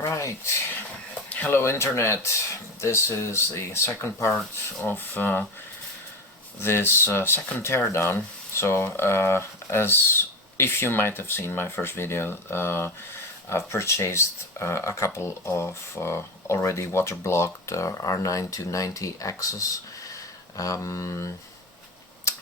Right, hello Internet. This is the second part of this second teardown. So, as if you might have seen my first video, I've purchased a couple of already water-blocked R9-290 Asus.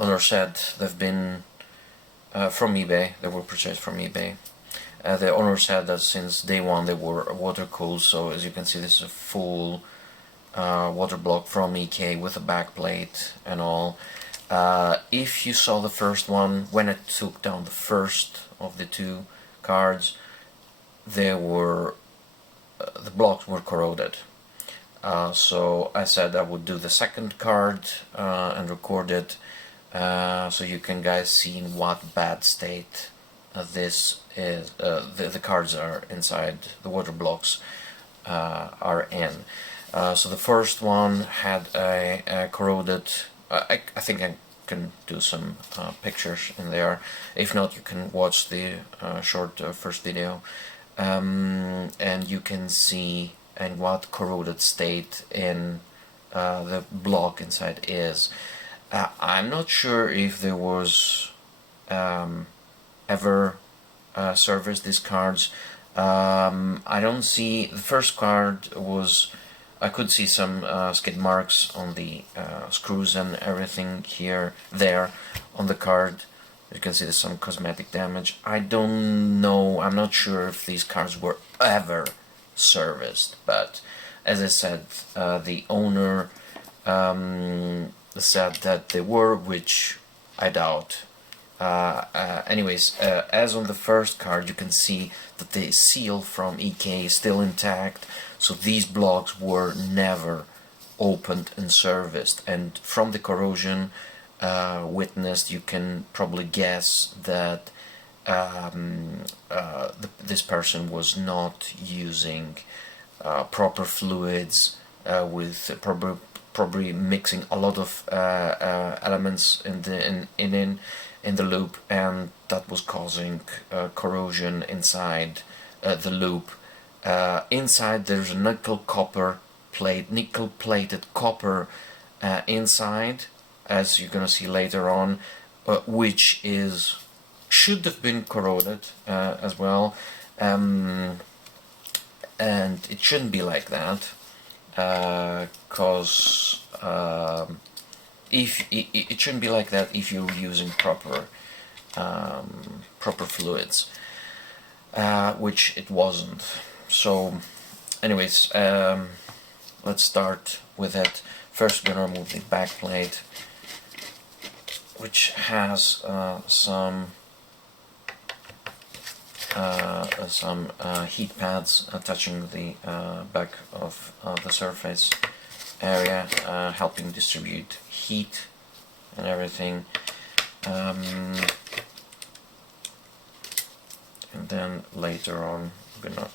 Owner said they've been from eBay. They were purchased from eBay. The owner said that since day one they were water cooled, so as you can see this is a full water block from EK with a backplate and all. If you saw the first one, when I took down the first of the two cards, they were the blocks were corroded. So I said I would do the second card and record it so you can guys see in what bad state this is. The cards are inside, the water blocks are in. So the first one had a corroded, I think I can do some pictures in there. If not, you can watch the short first video and you can see in what corroded state in the block inside is. I'm not sure if there was ever serviced these cards. I don't see, the first card was, I could see some skid marks on the screws and everything there on the card. You can see there's some cosmetic damage. I don't know, I'm not sure if these cards were ever serviced, but as I said, the owner said that they were, which I doubt. Anyways, as on the first card, you can see that the seal from EK is still intact, so these blocks were never opened and serviced, and from the corrosion witnessed, you can probably guess that this person was not using proper fluids, with probably mixing a lot of elements in the loop, and that was causing corrosion inside the loop. Inside there's a nickel plated copper inside, as you're gonna see later on, which should have been corroded as well, and it shouldn't be like that, because if it shouldn't be like that if you're using proper fluids, which it wasn't. So anyways, let's start with it. First we're gonna remove the back plate, which has some heat pads touching the back of the surface area, helping distribute heat and everything. And then later on I'm gonna,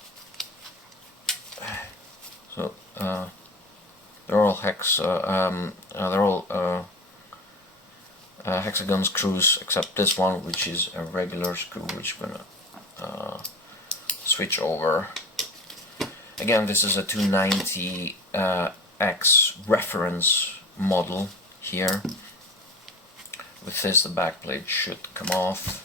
so they're all hexagon screws, except this one, which is a regular screw, which I'm gonna switch over. Again, this is a 290X reference model here. With this, the back plate should come off,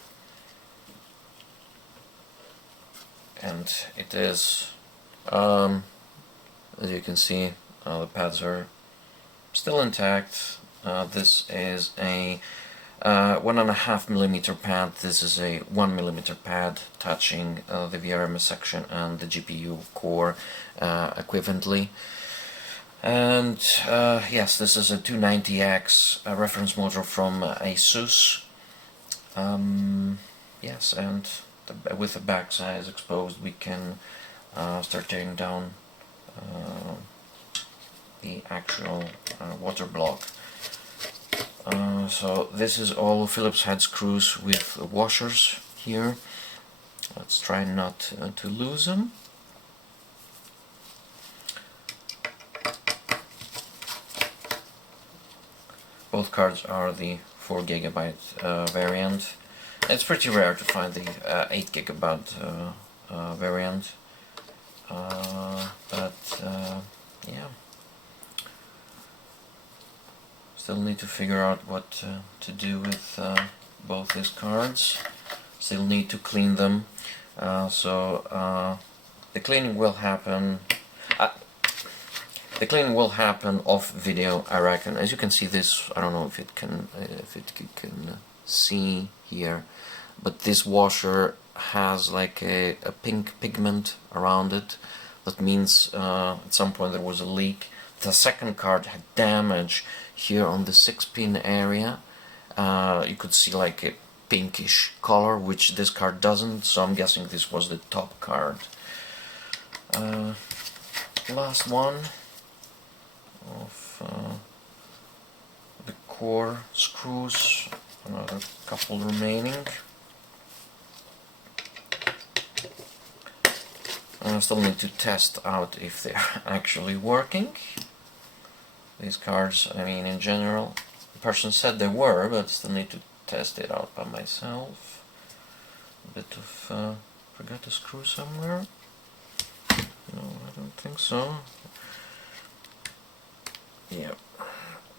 and it is, as you can see, the pads are still intact. This is a 1.5mm pad. This is a 1mm pad touching the VRMS section and the GPU core equivalently. And yes, this is a 290X reference motor from Asus. Yes, and with the back size exposed, we can start tearing down the actual water block. So this is all Phillips head screws with washers here. Let's try not to lose them. Both cards are the 4GB variant. It's pretty rare to find the 8GB variant. Yeah, still need to figure out what to do with both these cards. Still need to clean them. The cleaning will happen. The cleaning will happen off video, I reckon. As you can see, this, I don't know if it can see here, but this washer has like a pink pigment around it. That means at some point there was a leak. The second card had damage here on the 6-pin area. You could see like a pinkish color, which this card doesn't, so I'm guessing this was the top card. Last one of the core screws, another couple remaining. I still need to test out if they're actually working. These cards, I mean, in general, the person said they were, but still need to test it out by myself. A bit of forgot to screw somewhere. No, I don't think so. Yep,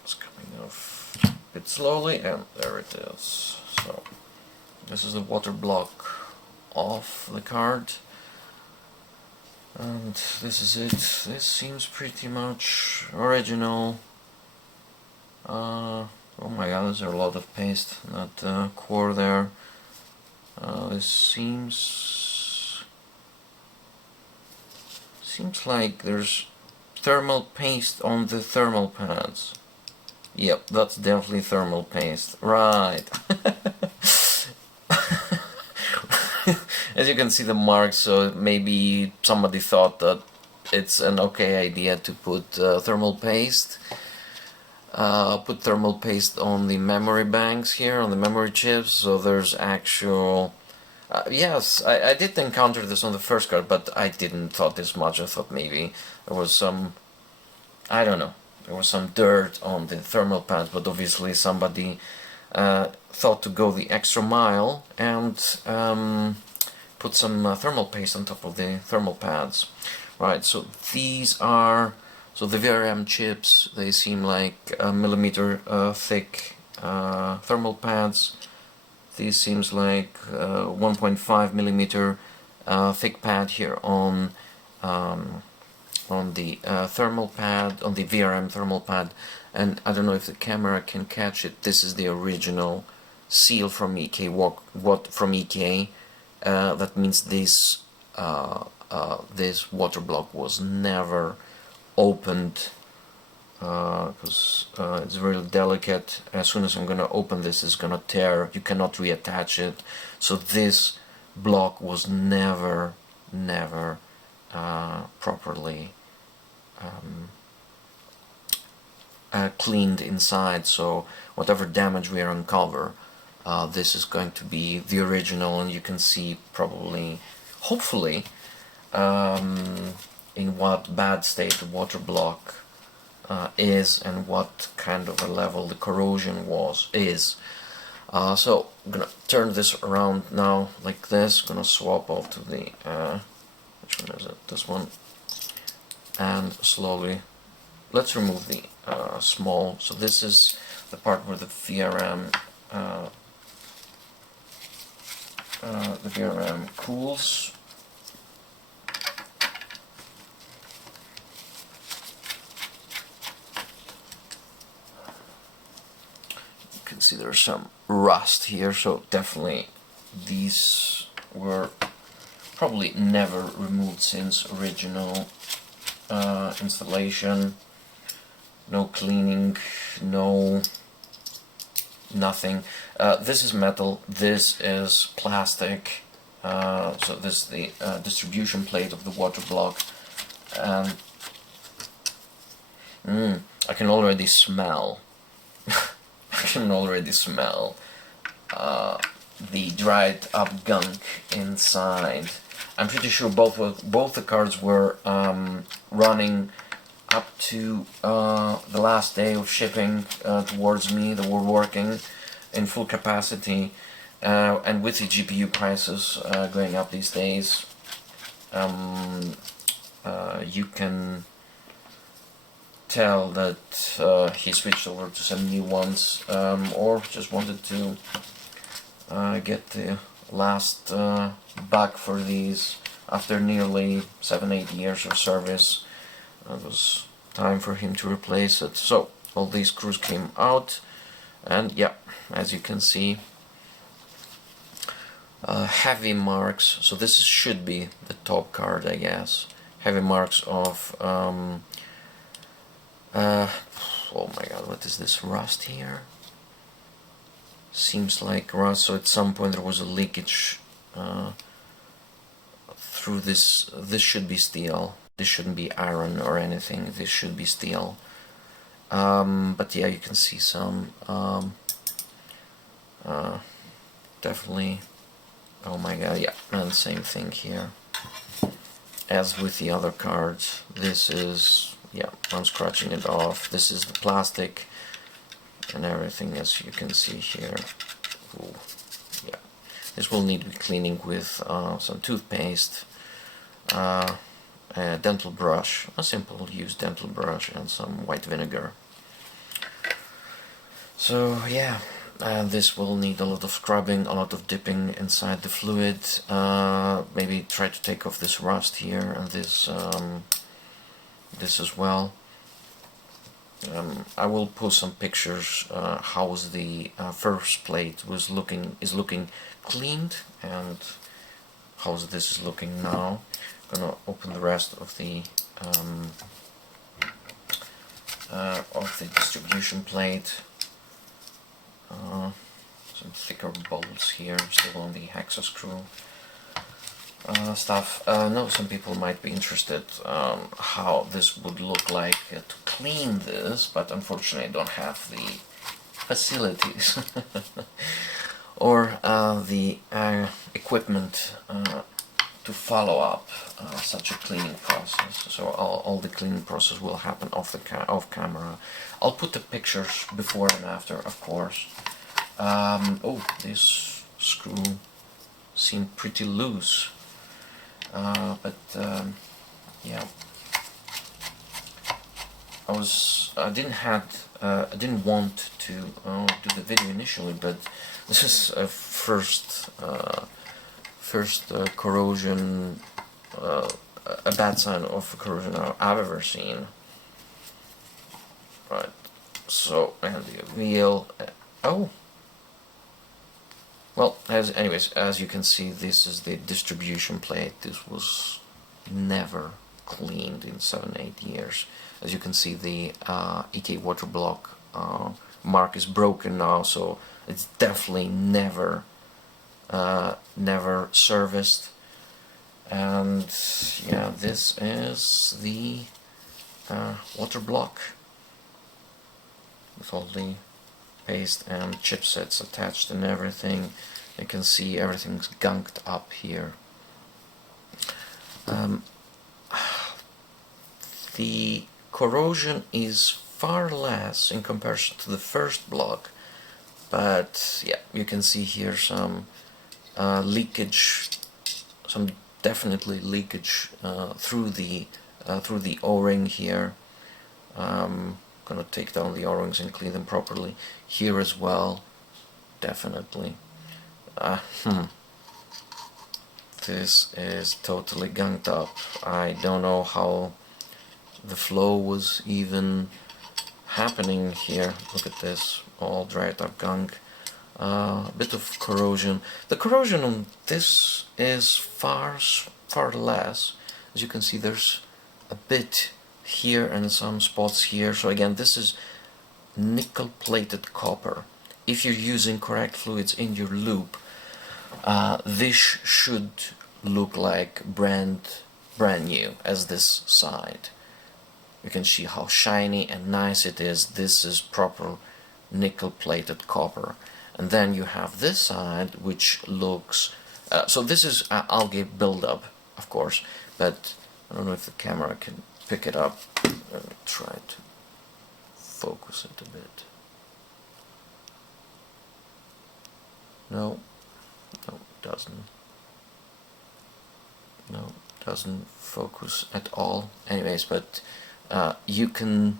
it's coming off a bit slowly, and there it is. So this is the water block off the card, and this is it. This seems pretty much original. Oh my god, there's a lot of paste, not core there. This seems like there's thermal paste on the thermal pads. Yep, that's definitely thermal paste. Right. As you can see the marks, so maybe somebody thought that it's an okay idea to put thermal paste. Put thermal paste on the memory banks here, on the memory chips, so there's actual... yes, I did encounter this on the first card, but I didn't thought this much. I thought maybe there was some, I don't know, there was some dirt on the thermal pads, but obviously somebody thought to go the extra mile and put some thermal paste on top of the thermal pads. Right, so these are, so the VRM chips, they seem like millimeter thick thermal pads. These seems like 1.5 millimeter thick pad here on the thermal pad, on the VRM thermal pad, and I don't know if the camera can catch it. This is the original seal from EK. What from EK? That means this this water block was never opened, because it's very delicate. As soon as I'm gonna open this, it's gonna tear. You cannot reattach it. So this block was never properly cleaned inside. So whatever damage we uncover, this is going to be the original, and you can see probably, hopefully, in what bad state the water block is, and what kind of a level the corrosion is. So I'm gonna turn this around now like this. Gonna swap off to the which one is it? This one, and slowly let's remove the small. So this is the part where the VRM cools. You can see there's some rust here, so definitely these were probably never removed since original installation. No cleaning, no nothing. This is metal, this is plastic, so this is the distribution plate of the water block, and I can already smell the dried up gunk inside. I'm pretty sure both the cards were running up to the last day of shipping towards me. They were working in full capacity, and with the GPU prices going up these days, you can tell that he switched over to some new ones, or just wanted to get the last bug for these after nearly 7-8 years of service. It was time for him to replace it. So all these screws came out, and yeah, as you can see, heavy marks. So this should be the top card, I guess. Heavy marks of oh my god, what is this, rust here? Seems like rust, so at some point there was a leakage through this. This should be steel. This shouldn't be iron or anything. This should be steel. But yeah, you can see some definitely. Oh my god, yeah, and same thing here. As with the other cards, this is, yeah, I'm scratching it off. This is the plastic and everything, as you can see here. Ooh, yeah, this will need cleaning with some toothpaste, a dental brush, a simple used dental brush, and some white vinegar. So yeah, this will need a lot of scrubbing, a lot of dipping inside the fluid. Maybe try to take off this rust here and this as well. I will post some pictures how the first plate is looking cleaned, and how this is looking now. I'm gonna open the rest of the distribution plate. Some thicker bolts here, still on the hexa screw stuff. Now some people might be interested how this would look like to clean this, but unfortunately I don't have the facilities or the equipment to follow up such a cleaning process. So all the cleaning process will happen off camera. I'll put the pictures before and after, of course. Oh, this screw seemed pretty loose, but yeah, I didn't want to do the video initially, but this is a first corrosion, a bad sign of corrosion I've ever seen. Right, so, and the wheel, oh, well, anyways, as you can see, this is the distribution plate. This was never cleaned in 7-8 years. As you can see, the EK Waterblock mark is broken now, so it's definitely never serviced. And yeah, this is the Waterblock with all the paste and chipsets attached and everything. You can see everything's gunked up here. The corrosion is far less in comparison to the first block, but yeah, you can see here some leakage, some definitely leakage through the O-ring here. Gonna take down the O-rings and clean them properly. Here as well, definitely. This is totally gunked up. I don't know how the flow was even happening here. Look at this, all dried up gunk. A bit of corrosion. The corrosion on this is far less. As you can see, there's a bit here and some spots here. So again, this is nickel plated copper. If you're using correct fluids in your loop, this should look like brand new as this side. You can see how shiny and nice it is. This is proper nickel plated copper. And then you have this side, which looks so this is algae buildup, of course, but I don't know if the camera can pick it up. Let me try to focus it a bit. No, it doesn't. No, it doesn't focus at all. Anyways, but you can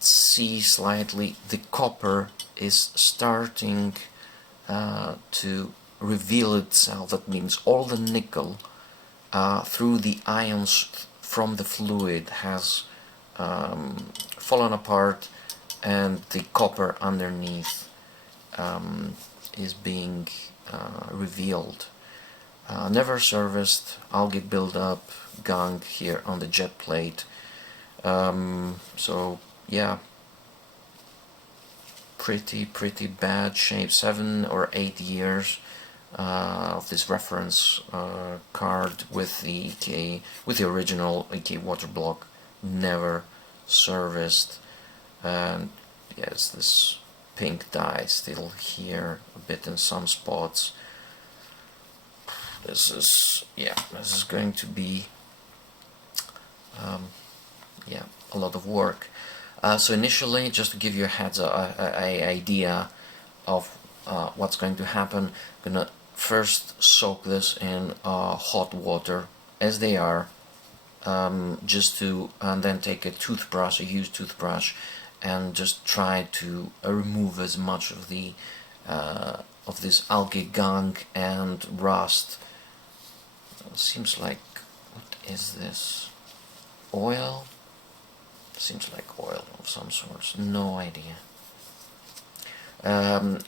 see slightly the copper is starting to reveal itself. That means all the nickel through the ions from the fluid has fallen apart, and the copper underneath is being revealed. Never serviced, algae buildup, gunk here on the jet plate. So yeah, pretty bad shape. 7 or 8 years of this reference card with the EK, with the original EK Waterblock, never serviced. And yes, this pink dye still here, a bit in some spots. This is going to be yeah, a lot of work. So initially, just to give you a idea of what's going to happen, I'm gonna first soak this in hot water as they are, just to, and then take a toothbrush, a used toothbrush, and just try to remove as much of the of this algae gunk and rust. Seems like, what is this? Oil? Seems like oil of some sort. No idea.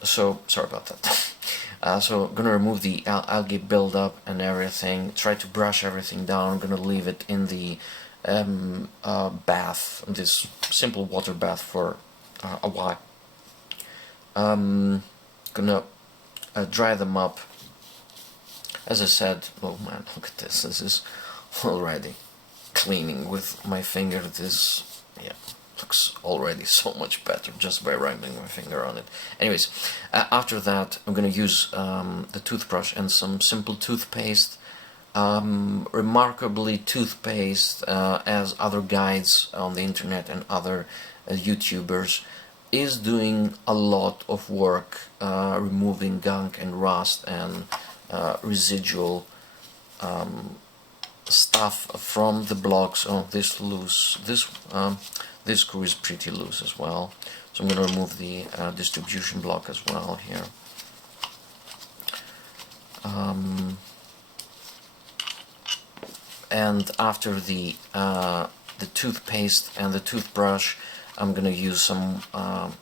So sorry about that. So I'm gonna remove the algae buildup and everything. Try to brush everything down. I'm gonna leave it in the bath, this simple water bath, for a while. Gonna dry them up. As I said, oh man, look at this. This is already cleaning with my finger. This, yeah, looks already so much better just by rubbing my finger on it. Anyways, after that, I'm gonna use the toothbrush and some simple toothpaste. Remarkably, toothpaste, as other guides on the internet and other YouTubers, is doing a lot of work removing gunk and rust and residual stuff from the blocks. Oh, this loose. This screw is pretty loose as well. So I'm going to remove the distribution block as well here. And after the toothpaste and the toothbrush, I'm going to use some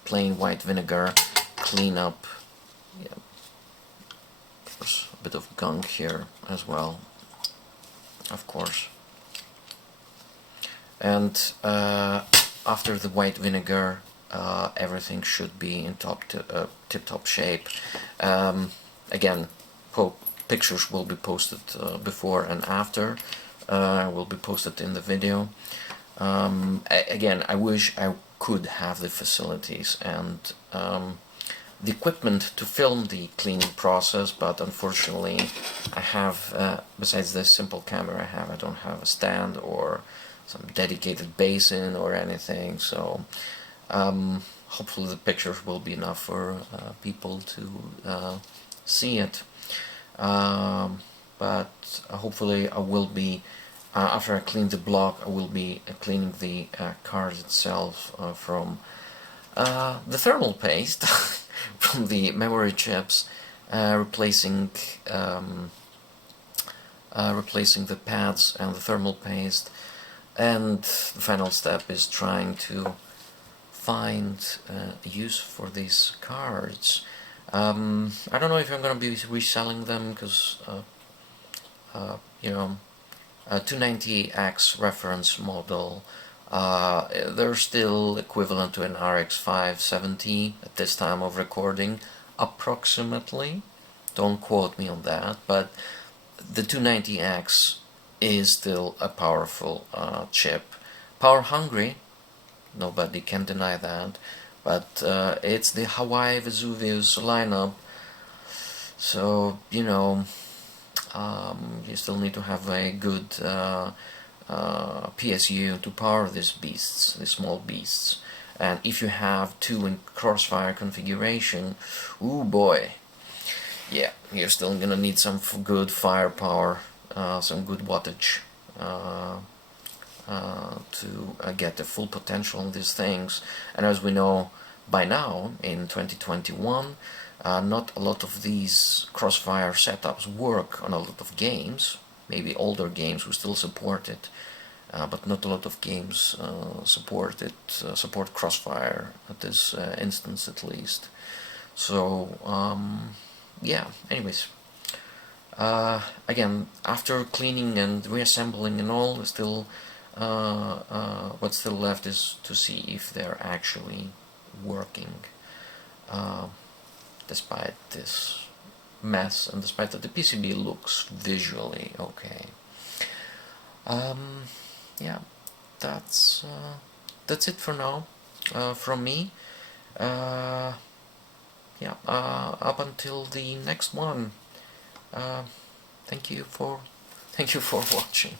plain white vinegar, clean up. Yeah, there's a bit of gunk here as well, of course. And after the white vinegar, everything should be in tip-top shape. Again, pictures will be posted before and after. Will be posted in the video. Again, I wish I could have the facilities and the equipment to film the cleaning process, but unfortunately I have, besides this simple camera I don't have a stand or some dedicated basin or anything, so hopefully the pictures will be enough for people to see it. But hopefully I will be, after I clean the block, I will be cleaning the card itself from the thermal paste from the memory chips, replacing the pads and the thermal paste, and the final step is trying to find use for these cards. I don't know if I'm going to be reselling them, because you know, 290X reference model, they're still equivalent to an RX 570 at this time of recording, approximately. Don't quote me on that, but the 290X is still a powerful chip. Power hungry, nobody can deny that, but it's the Hawaii Vesuvius lineup, so you know, you still need to have a good PSU to power these beasts, these small beasts. And if you have two in Crossfire configuration, ooh boy, yeah, you're still gonna need some good firepower some good wattage to get the full potential of these things. And as we know by now, in 2021, not a lot of these Crossfire setups work on a lot of games. Maybe older games will still support it, but not a lot of games support Crossfire at this instance, at least. So yeah, anyways, again, after cleaning and reassembling and all, still what's still left is to see if they're actually working, despite this mess and despite that the PCB looks visually okay. Yeah, that's it for now from me. Yeah, up until the next one. Thank you for watching.